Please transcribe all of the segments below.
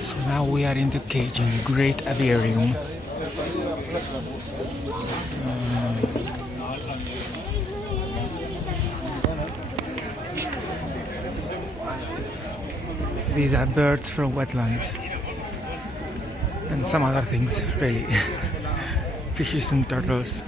So now we are in the cage in the Great Aviarium. These are birds from wetlands and some other things, really. Fishes and turtles.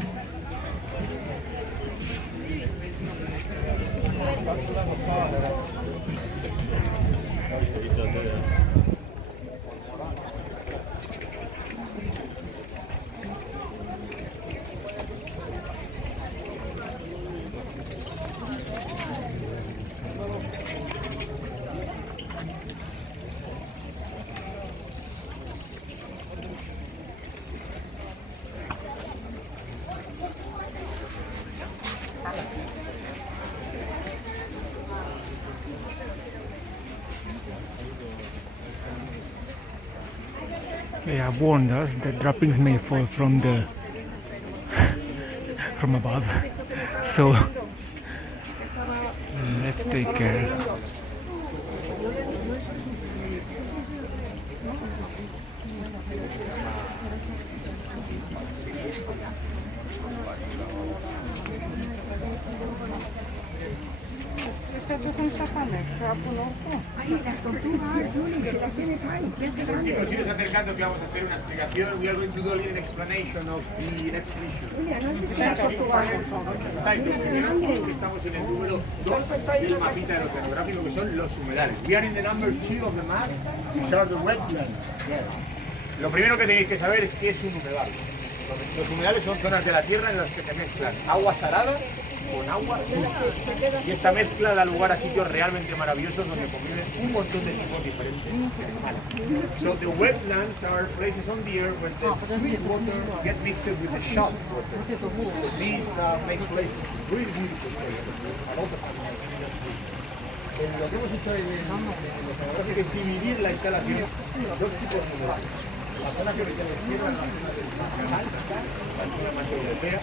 They have warned us that droppings may fall from from above. So let's take care. Estos son safanes, que la conozco. Ay, las tortugas, Juli, que las tienes ahí. Chicos, iros acercando que vamos a hacer una explicación. We are going to do a little explanation of the next issue. Julia, no es que las tortugas son. Estáis primero que estamos en el número 2 del mapita del oceanográfico, que son los humedales. We are in the number 2 of the map, which are the wetlands. Lo primero que tenéis que saber es qué es un humedal. Los humedales son zonas de la tierra en las que se mezclan agua salada con agua dulce. Y esta mezcla da lugar a sitios realmente maravillosos donde conviven un montón de tipos diferentes de animales. So the wetlands are places on the earth where the sweet water get mixed with the salt water. These make places really beautiful places. A lot of animals. Lo que hemos hecho en los aerógrafos es dividir la instalación en dos tipos de humedales. La zona que se izquierda es la zona del Canal, la zona más europea,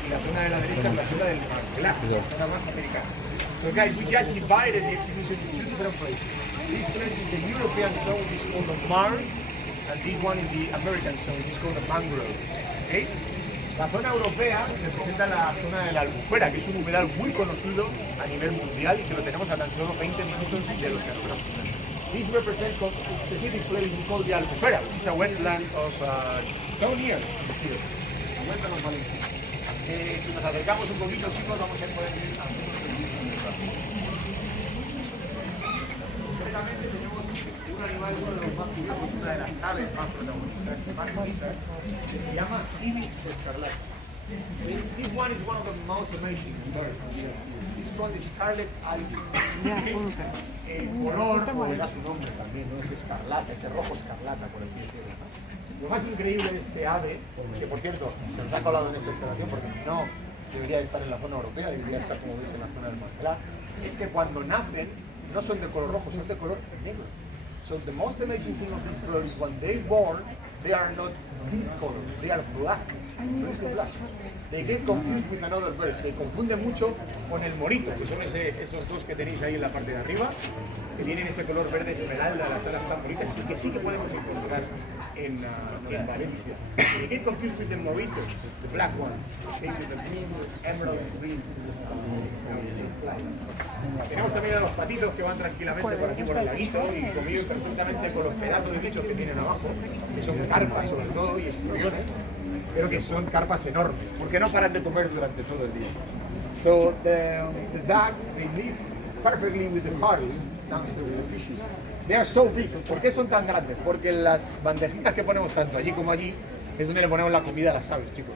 y la zona de la derecha es la zona del Manglá, la zona más americana. So guys, we just divided the exhibition into two different places. This place is the European zone, which is called the Mars, and this one is the American zone, which is called the Mangroves. Okay? La zona europea representa la zona de la Albufera, que es un humedal muy conocido a nivel mundial y que lo tenemos a tan solo 20 minutos del oceanográfico. This represents a specific place we call the Albufera, which is a wetland of so near here. A wetland of Valencia. Si nos acercamos un poquito, chicos, vamos a poder ir a concretamente tenemos un animal, uno de los más curiosos, una de las aves más protagonistas, más bonitas, que se llama ibis escarlata. This one is one of the most amazing birds. It's called the scarlet ibis. El color, como da su nombre también, no es escarlata, ese rojo escarlata, por así decirlo. Lo más increíble de este ave, que por cierto, se nos ha colado en esta instalación porque no debería estar en la zona europea, debería estar, como veis, en la zona del Manglá, es que cuando nacen no son de color rojo, son de color negro. So the most amazing thing of these birds is when they're born, they are not this color, they are black. Black. They get confused with another bird. Se confunden mucho con el morito, que son esos dos que tenéis ahí en la parte de arriba, que tienen ese color verde esmeralda, las alas tan bonitas, y que sí que podemos encontrar en Valencia. They get confused with the moritos, the black ones, shaped with the green, emerald green. Tenemos también a los patitos que van tranquilamente por aquí por el laguito y conviven perfectamente con los pedazos de bichos que tienen abajo, que son carpas sobre todo y esturiones, pero que son carpas enormes, porque no paran de comer durante todo el día. So the ducks, they live perfectly with the carps downstairs with the fishes. They are so big. ¿Por qué son tan grandes? Porque las bandejitas que ponemos tanto allí como allí es donde le ponemos la comida a las aves, chicos.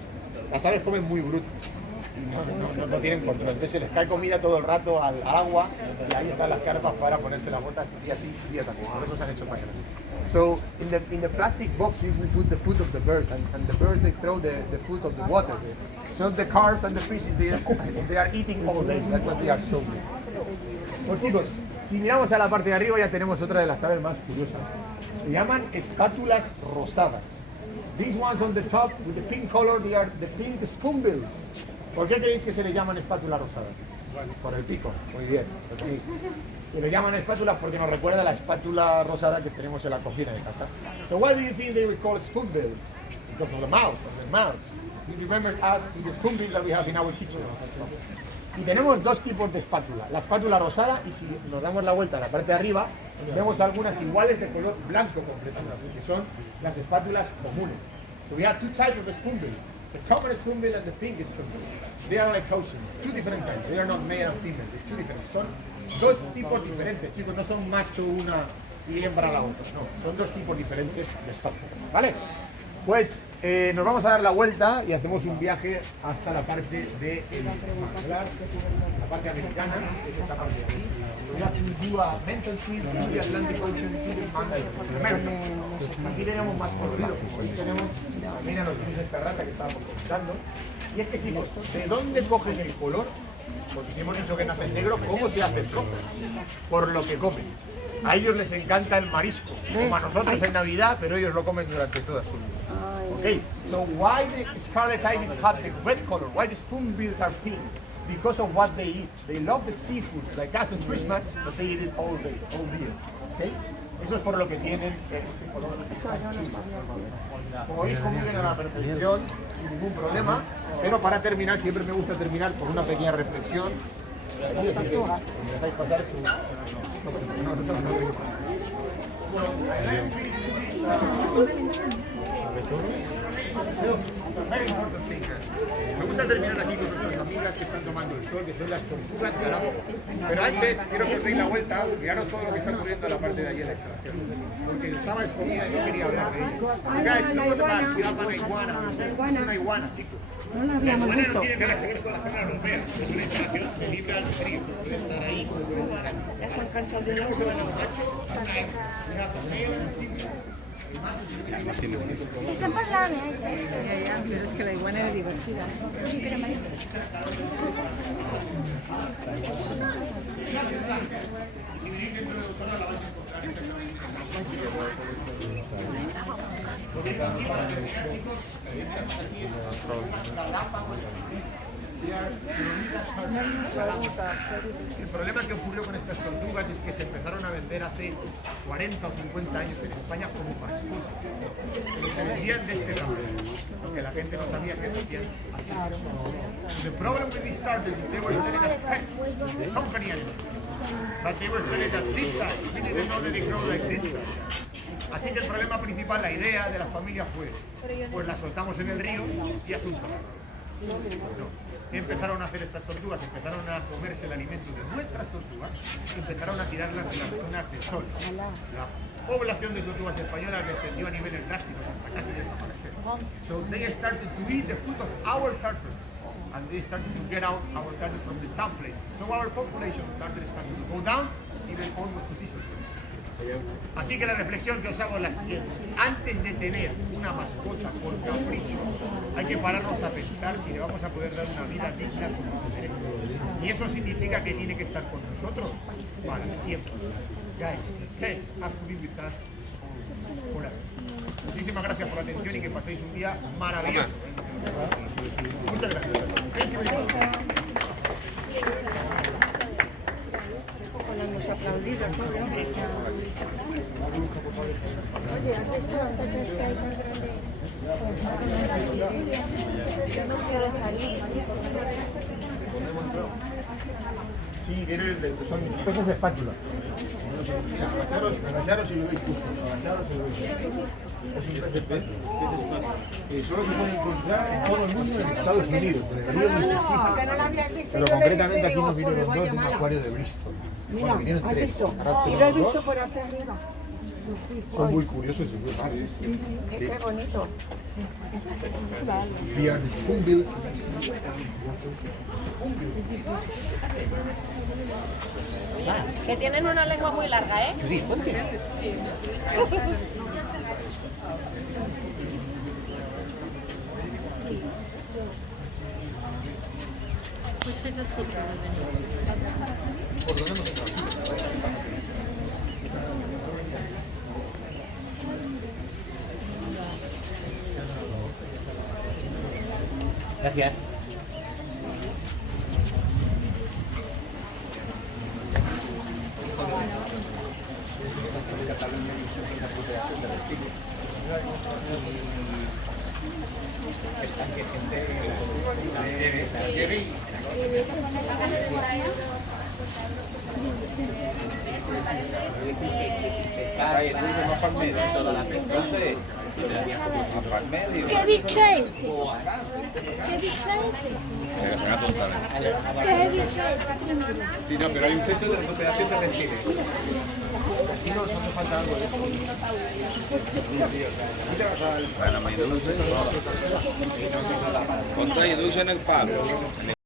Las aves comen muy brutos y no tienen control. Entonces se les cae comida todo el rato al agua y ahí están las carpas para ponerse las botas día sí, día también. Por eso se han hecho tan grandes. So in the plastic boxes we put the food of the birds and the birds they throw the food of the water. So the carps and the fishes they are eating all day. That's why they are so big. Pues chicos, si miramos a la parte de arriba ya tenemos otra de las aves más curiosas. Se llaman espátulas rosadas. These ones on the top with the pink color, they are the pink spoonbills. ¿Por qué creéis que se les llaman espátulas rosadas? Por el pico, muy bien. Sí. Y le llaman espátulas porque nos recuerda a la espátula rosada que tenemos en la cocina de casa. So why do you think they were called spoonbills? Because of the mouth, of their mouths. You remember us the spoonbills that we have in our kitchen. Y tenemos dos tipos de espátula. La espátula rosada, y si nos damos la vuelta a la parte de arriba, vemos algunas iguales de color blanco completamente, que son las espátulas comunes. So we have two types of spoonbills. The common spoonbill and the pink spoonbill. They are like cousins, two different kinds. They are not male and female, they're two different. Son dos tipos diferentes, chicos, no son macho una y hembra la otra, no, son dos tipos diferentes de espátula, ¿vale? Pues nos vamos a dar la vuelta y hacemos un viaje hasta la parte de la parte americana, que es esta parte de aquí. We have to do a mental trip to the Atlantic Ocean to the America. Aquí tenemos más colorido, hoy tenemos también a los Luis Escarrata que estábamos comentando. Y es que, chicos, ¿de dónde cogen el color? Porque si hemos dicho que nace en negro, ¿cómo se hace el rojo? Por lo que comen. A ellos les encanta el marisco, como a nosotros en Navidad, pero ellos lo comen durante toda su vida. Okay, so why the scarlet ibis have the red color? Why the spoonbills are pink? Because of what they eat. They love the seafood, like us at Christmas, but they eat it all day, all year. Okay? Eso es por lo que tienen ese color tan chulo. Como veis, conviven a la perfección, sin ningún problema. Pero para terminar, siempre me gusta terminar con una pequeña reflexión. Aquí, así que me dejáis pasar su... Me gusta terminar aquí con nuestras amigas que están tomando el sol, que son las tortugas galápagos. Pero antes quiero que os deis la vuelta, miraros todo lo que está ocurriendo en la parte de allí en la extracción. Porque estaba escondida y no quería hablar de ello. Guys, look at the back, cuidado con la iguana. Es una iguana, chicos. No la habíamos visto. No tiene nada que ver con la zona europea. Es una instalación de libre albedrío. Puede estar ahí, puede estar ahí. Ya son canchas de los Se están parlando, pero es que la iguana es divertida. Si venís dentro de 2 horas la vais a encontrar. Porque aquí para terminar, chicos, aquí es Galápagos. El problema que ocurrió con estas tortugas es que se empezaron a vender hace 40 o 50 años en España como mascotas. Pero se vendían de este tamaño, porque la gente no sabía que se hacían así. The problem with these starters is they were selling as pets, company animals, but they were selling at this size. We didn't know that they grow like this size. Así que el problema principal, la idea de la familia fue, pues la soltamos en el río y asunto. No. Empezaron a hacer estas tortugas, empezaron a comerse el alimento de nuestras tortugas y empezaron a tirarlas de las zonas del sol. La población de tortugas españolas descendió a niveles drásticos hasta casi desaparecer. So they started to eat the food of our turtles and they started to get out our turtles from the sun places. So our population started to go down, even almost to disappear. Así que la reflexión que os hago es la siguiente. Antes de tener una mascota por capricho, hay que pararnos a pensar si le vamos a poder dar una vida digna como se merece. Y eso significa que tiene que estar con nosotros para siempre. Guys, pets have to be with us forever. Muchísimas gracias por la atención y que paséis un día maravilloso. Muchas gracias. Thank you very much. Hemos aplaudido todo. Oye, antes tú, antes de que hay más grande. Yo no quiero salir. Sí, son peces espátula. Agacharos y lo veis justo. Agacharos y lo veis. Es un pez de pez. Solo se puede encontrar en todo el mundo en Estados Unidos, en el río Mississippi. Porque no lo habías visto. Pero concretamente aquí nos vinieron dos de un acuario de Bristol. Mira, vinieron ¿has tres. visto? Ahora Y lo he tenemos visto dos. por aquí arriba. Son muy curiosos y muy raros. Qué bonito. They are the spoonbills. que tienen una lengua muy larga, ¿eh? Sí, ponte. Gracias. ¿Qué bicho es ese? ¿Qué bicho es ese? ¿Qué bicho es ese? Sí, no, pero hay un gesto de recuperación de reptiles. Aquí nos hace falta algo de eso. Contra y dulce en el palo.